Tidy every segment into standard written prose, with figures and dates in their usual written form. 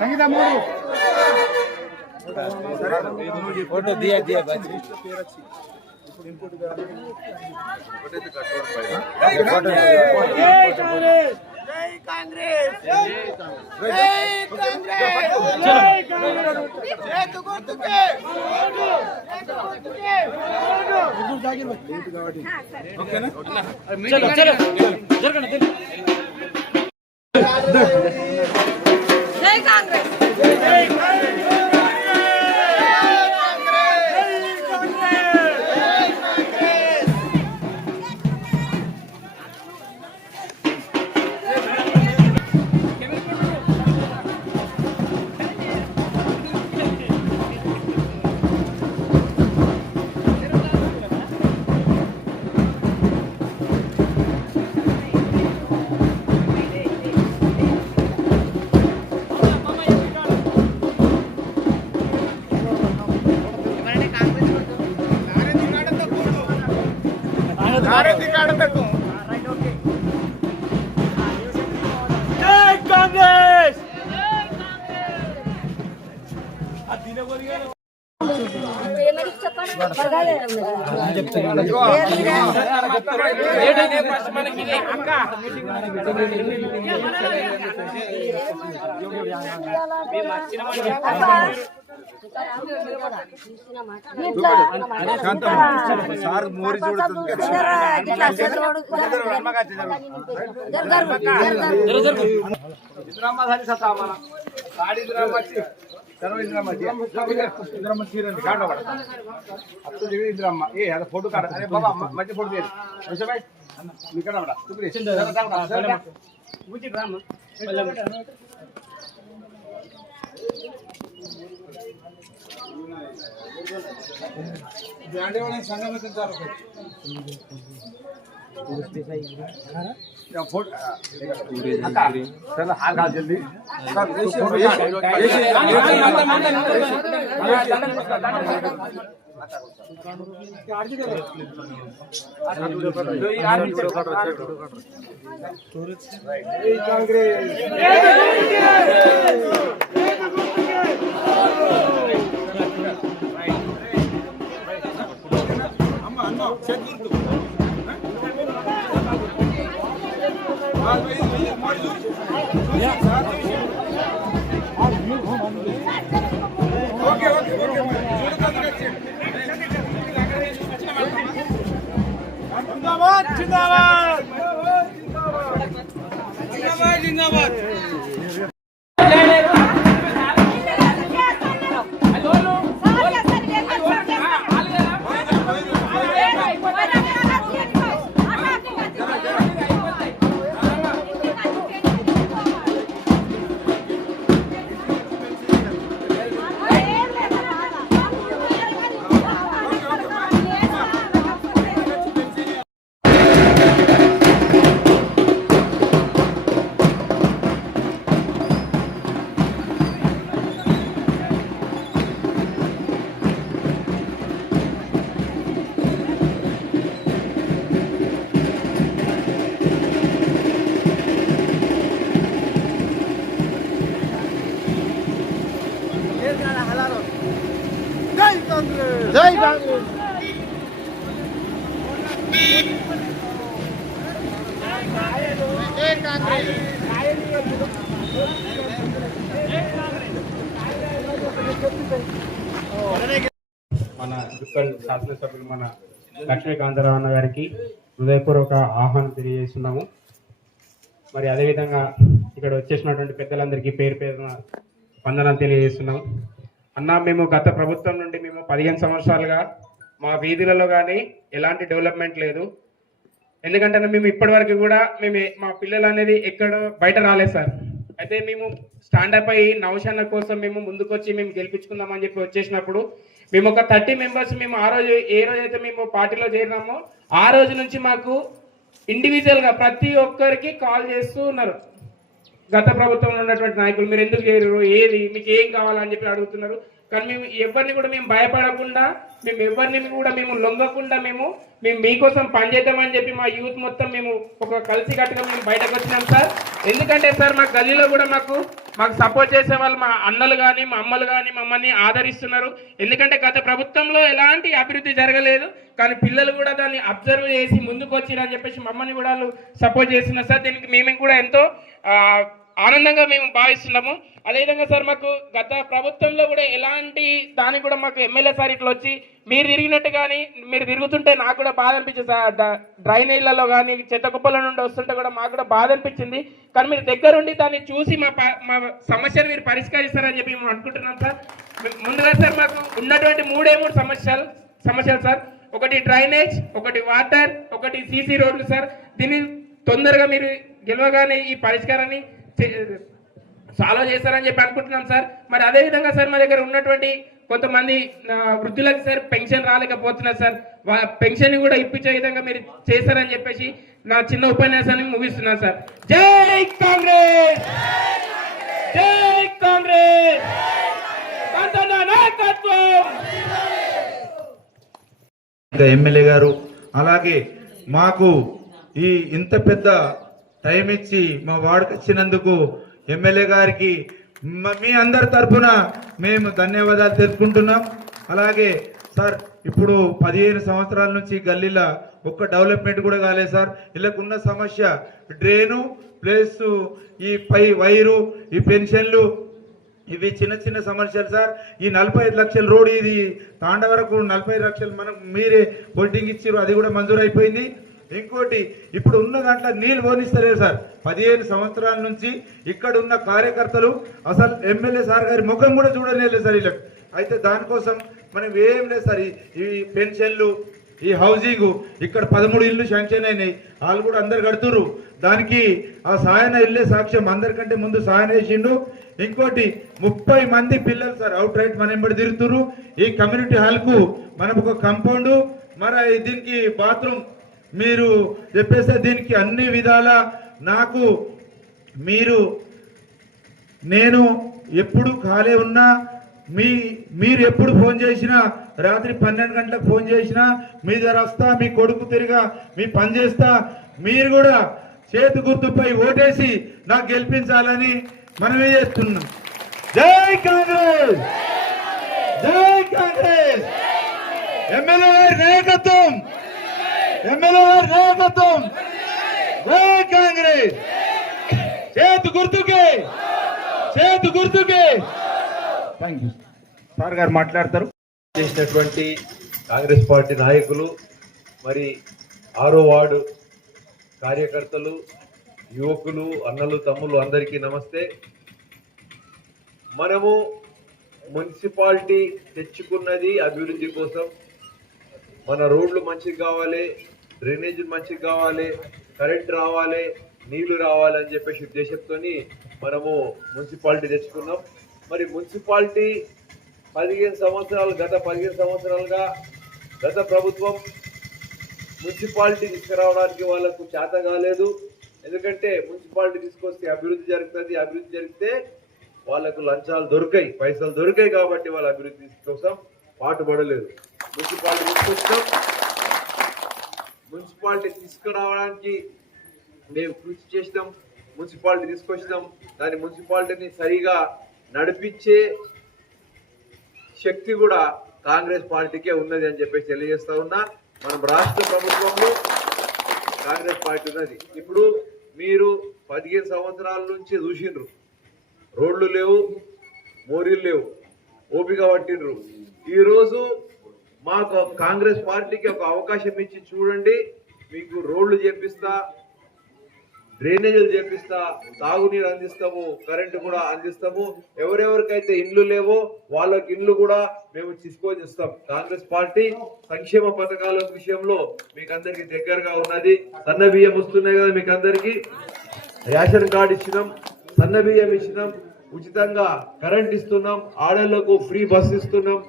సంగీత మూడు फोटो दिया दिया बस जय कांग्रेस चलो चलो जरगना जय कांग्रेस సార్ మోరి చూడుతుంది फोटो काढ अरे बाबा माझे फोटो दे भाई मी काढा ब्रांडेवाले संघ में चालू फोटो चलो हाल हाल जल्दी जिंदाबाद जिंदाबाद जिंदाबाद जिंदाबाद जय कांग्रेस जय कांग्रेस మన దుక్కల్ శాసనసభ్యులు మన లక్ష్మీకాంతరావు అన్న గారికి హృదయపూర్వక ఆహ్వానం తెలియజేస్తున్నాము. మరి అదేవిధంగా ఇక్కడ వచ్చేసినటువంటి పెద్దలందరికీ పేరు పేరున వందనాలు తెలియజేస్తున్నాం. అన్న మేము గత ప్రభుత్వం నుండి మేము 15 సంవత్సరాలుగా మా వీధులలో కానీ ఎలాంటి డెవలప్మెంట్ లేదు. ఎందుకంటే మేము ఇప్పటి వరకు కూడా మేము మా పిల్లలు అనేది ఎక్కడ బయట రాలేదు సార్. అయితే మేము స్టాండప్ అయ్యి నవశాన కోసం మేము ముందుకొచ్చి మేము గెలిపించుకుందామని చెప్పి వచ్చేసినప్పుడు మేము ఒక 30 మెంబర్స్ మేము ఆ రోజు ఏ రోజైతే మేము పార్టీలో చేరినామో ఆ రోజు నుంచి మాకు ఇండివిజువల్గా ప్రతి ఒక్కరికి కాల్ చేస్తూ ఉన్నారు. గత ప్రభుత్వంలో ఉన్నటువంటి నాయకులు మీరు ఎందుకు చేయరు, ఏది మీకు ఏం కావాలని చెప్పి అడుగుతున్నారు. కానీ మేము ఎవరిని కూడా మేము భయపడకుండా, మేము ఎవరిని కూడా మేము లొంగకుండా మేము మీకోసం పనిచేద్దామని చెప్పి మా యూత్ మొత్తం మేము ఒక కలిసికట్టుగా మేము బయటకు వచ్చినాం సార్. ఎందుకంటే సార్ మా గల్లీలో కూడా మాకు సపోర్ట్ చేసే వాళ్ళు మా అన్నలు కానీ మా అమ్మలు కానీ మమ్మల్ని ఆదరిస్తున్నారు. ఎందుకంటే గత ప్రభుత్వంలో ఎలాంటి అభివృద్ధి జరగలేదు, కానీ పిల్లలు కూడా దాన్ని అబ్జర్వ్ చేసి ముందుకు వచ్చిరని చెప్పేసి మమ్మల్ని కూడా వాళ్ళు సపోర్ట్ చేస్తున్నారు సార్. దీనికి మేము కూడా ఎంతో ఆనందంగా మేము భావిస్తున్నాము. అదేవిధంగా సార్ మాకు గత ప్రభుత్వంలో కూడా ఎలాంటి దానికి కూడా మాకు ఎమ్మెల్యే సార్ ఇట్లా వచ్చి మీరు తిరిగినట్టు కానీ మీరు తిరుగుతుంటే నాకు కూడా బాధ అనిపించింది సార్. డ్రైనేజ్లలో కానీ చెత్త కుప్పల నుండి వస్తుంటే కూడా మాకు కూడా బాధ అనిపించింది. కానీ మీరు దగ్గరుండి దాన్ని చూసి మా సమస్యను మీరు పరిష్కరిస్తారని చెప్పి మేము అనుకుంటున్నాం సార్. ముందుగా సార్ మాకు ఉన్నటువంటి మూడు సమస్యలు సార్. ఒకటి డ్రైనేజ్, ఒకటి వాటర్, ఒకటి సీసీ రోడ్లు సార్. దీన్ని తొందరగా మీరు గెలవగానే ఈ పరిష్కారాన్ని సాల్వ్ చేస్తారని చెప్పి అనుకుంటున్నాం సార్. మరి అదేవిధంగా సార్ మా దగ్గర ఉన్నటువంటి కొంతమంది వృద్ధులకు సార్ పెన్షన్ రాలేకపోతున్నారు సార్. పెన్షన్ కూడా ఇప్పించే విధంగా మీరు చేస్తారని చెప్పేసి నా చిన్న ఉపన్యాసాన్ని ముగిస్తున్నాను సార్. జై కాంగ్రెస్, జై కాంగ్రెస్, నాయకత్వం. ఎమ్మెల్యే గారు అలాగే మాకు ఈ ఇంత పెద్ద టైం ఇచ్చి మా వార్డుకి వచ్చినందుకు ఎమ్మెల్యే గారికి మీ అందరి తరఫున మేము ధన్యవాదాలు తెలుపుకుంటున్నాం. అలాగే సార్ ఇప్పుడు 15 సంవత్సరాల నుంచి గల్లీలో ఒక్క డెవలప్మెంట్ కూడా కాలేదు సార్. వీళ్ళకున్న సమస్య డ్రైను ప్లస్ ఈ పై వైరు, ఈ పెన్షన్లు, ఇవి చిన్న చిన్న సమస్యలు సార్. ఈ 45 లక్షల రోడ్ ఇది తాండ వరకు 45 లక్షలు మనకు మీరే హోల్డింగ్ ఇచ్చారు, అది కూడా మంజూరు అయిపోయింది. ఇంకోటి ఇప్పుడు ఉన్న దాంట్లో నీళ్ళు పోనిస్తలేరు సార్. 15 సంవత్సరాల నుంచి ఇక్కడ ఉన్న కార్యకర్తలు అసలు ఎమ్మెల్యే సార్ గారి ముఖం కూడా చూడలేదు సార్ వీళ్ళకి. అయితే దానికోసం మనం ఏం లేదు సార్. ఈ పెన్షన్లు, ఈ హౌసింగ్, ఇక్కడ 13 ఇళ్ళు శాంక్షన్ అయినాయి, వాళ్ళు కూడా అందరు కడుతుర్రు. దానికి ఆ సాయన ఇల్లే సాక్ష్యం, అందరికంటే ముందు సాయన వేసిండు. ఇంకోటి 30 మంది పిల్లలు సార్ అవుట్ రైట్ మన ఎంబడి తిరుగుతుర్రు. ఈ కమ్యూనిటీ హాల్కు మనం ఒక కాంపౌండ్, మరి దీనికి బాత్రూమ్ మీరు చెప్పేస్తే దీనికి అన్ని విధాల నాకు నేను ఎప్పుడు ఖాళీ ఉన్నా మీరు ఎప్పుడు ఫోన్ చేసినా, రాత్రి 12 గంటలకు ఫోన్ చేసినా మీ దగ్గర వస్తా, మీ కొడుకు తిరిగా మీ పని చేస్తా. మీరు కూడా చేతి గుర్తుపై ఓటేసి నాకు గెలిపించాలని మనమే చేస్తున్నాం. జై కాంగ్రెస్, జై కాంగ్రెస్. ఎమ్మెల్యే నాయకత్వం, ఎమ్మెల్యే నాయకత్వం, జై కాంగ్రెస్. చేతి గుర్తుకే, చేతి గుర్తుకే. Thank you. సార్ గారు మాట్లాడతారు. చేసినటువంటి కాంగ్రెస్ పార్టీ నాయకులు, మరి 6వ వార్డు కార్యకర్తలు, యువకులు, అన్నలు, తమ్ముళ్ళు అందరికీ నమస్తే. మనము మున్సిపాలిటీ తెచ్చుకున్నది అభివృద్ధి కోసం. మన రోడ్లు మంచిగా కావాలి, డ్రైనేజ్ మంచిగా కావాలి, కరెంట్ రావాలి, నీళ్లు రావాలని చెప్పేసి ఉద్దేశంతో మనము మున్సిపాలిటీ తెచ్చుకున్నాం. మరి మున్సిపాలిటీ 15 సంవత్సరాలు, గత 15 సంవత్సరాలుగా గత ప్రభుత్వం మున్సిపాలిటీ తీసుకురావడానికి వాళ్ళకు చేత కాలేదు. ఎందుకంటే మున్సిపాలిటీ తీసుకొస్తే అభివృద్ధి జరుగుతుంది, అభివృద్ధి జరిగితే వాళ్ళకు లంచాలు దొరికాయి, పైసలు దొరికాయి, కాబట్టి వాళ్ళ అభివృద్ధి కోసం పాటుపడలేదు. మున్సిపాలిటీ తీసుకురావడానికి మేము కృషి చేసినాం, మున్సిపాలిటీ తీసుకొచ్చినాం. దాని మున్సిపాలిటీని సరిగా నడిపించే శక్తి కూడా కాంగ్రెస్ పార్టీకే ఉన్నది అని చెప్పేసి తెలియజేస్తా ఉన్నా. మనం రాష్ట్ర ప్రభుత్వంలో కాంగ్రెస్ పార్టీ ఉన్నది. ఇప్పుడు మీరు 15 సంవత్సరాల నుంచి చూసిండ్రు, రోడ్లు లేవు, మోరీలు లేవు, ఓపిక పట్టిండ్రు. ఈరోజు మాకు కాంగ్రెస్ పార్టీకి ఒక అవకాశం ఇచ్చి చూడండి, మీకు రోడ్లు చేపిస్తా, డ్రైనేజీలు చేపిస్తా, తాగునీరు అందిస్తాము, కరెంటు కూడా అందిస్తాము. ఎవరెవరికైతే ఇండ్లు లేవో వాళ్ళకి ఇండ్లు కూడా మేము తీసుకొని ఇస్తాం. కాంగ్రెస్ పార్టీ సంక్షేమ పథకాల విషయంలో మీకు అందరికి దగ్గరగా ఉన్నది. సన్న బియ్యం వస్తున్నాయి కదా, మీకు అందరికి రేషన్ కార్డు ఇచ్చినాం, సన్న బియ్యం ఇచ్చినాం, ఉచితంగా కరెంట్ ఇస్తున్నాం, ఆడళ్లకు ఫ్రీ బస్ ఇస్తున్నాం,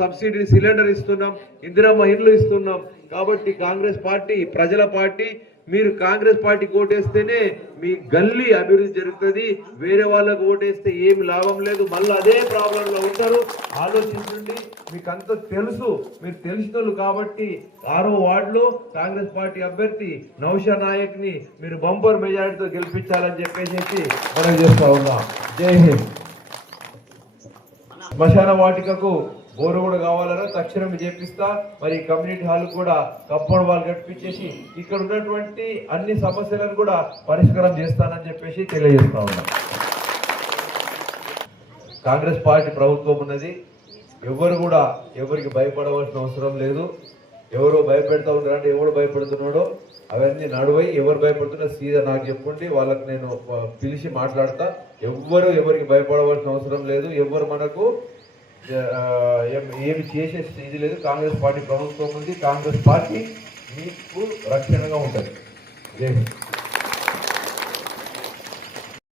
సబ్సిడీ సిలిండర్ ఇస్తున్నాం, ఇందిరమ్మ ఇండ్లు ఇస్తున్నాం. కాబట్టి కాంగ్రెస్ పార్టీ ప్రజల పార్టీ, మీరు కాంగ్రెస్ పార్టీకి ఓటేస్తేనే మీ గల్లీ అభివృద్ధి జరుగుతుంది. వేరే వాళ్ళకు ఓటేస్తే ఏమి లాభం లేదు, మళ్ళీ అదే ప్రాబ్లంలో ఉంటారు. ఆలోచించండి, మీకు అంత తెలుసు, మీరు తెలిసిన కాబట్టి 6వ వార్డులో కాంగ్రెస్ పార్టీ అభ్యర్థి నౌషా నాయక్ ని మీరు బంపర్ మెజారిటీతో గెలిపించాలని చెప్పేసి మనం చేస్తా ఉన్నాం. జై హింద్. శ్మశాన వాటికకు బోరు కూడా కావాలన్నా తక్షణం చేపిస్తా. మరి కమ్యూనిటీ హాల్ కూడా కంపౌండ్ వాల్ కట్టించేసి ఇక్కడ ఉన్నటువంటి అన్ని సమస్యలను కూడా పరిష్కారం చేస్తానని చెప్పేసి తెలియజేస్తా ఉన్నా. కాంగ్రెస్ పార్టీ ప్రభుత్వం ఉన్నది, ఎవరు కూడా ఎవరికి భయపడవలసిన అవసరం లేదు. ఎవరు భయపెడతా ఉన్నారంటే ఎవరు భయపడుతున్నాడో అవన్నీ నడువై, ఎవరు భయపడుతున్నా సీదా నాకు చెప్పండి, వాళ్ళకి నేను పిలిచి మాట్లాడతా. ఎవరికి భయపడవలసిన అవసరం లేదు. ఎవరు మనకు ఏమి చేసే ఇది లేదు. కాంగ్రెస్ పార్టీ ప్రభుత్వం ఉంది, కాంగ్రెస్ పార్టీ మీకు రక్షణగా ఉంటుంది.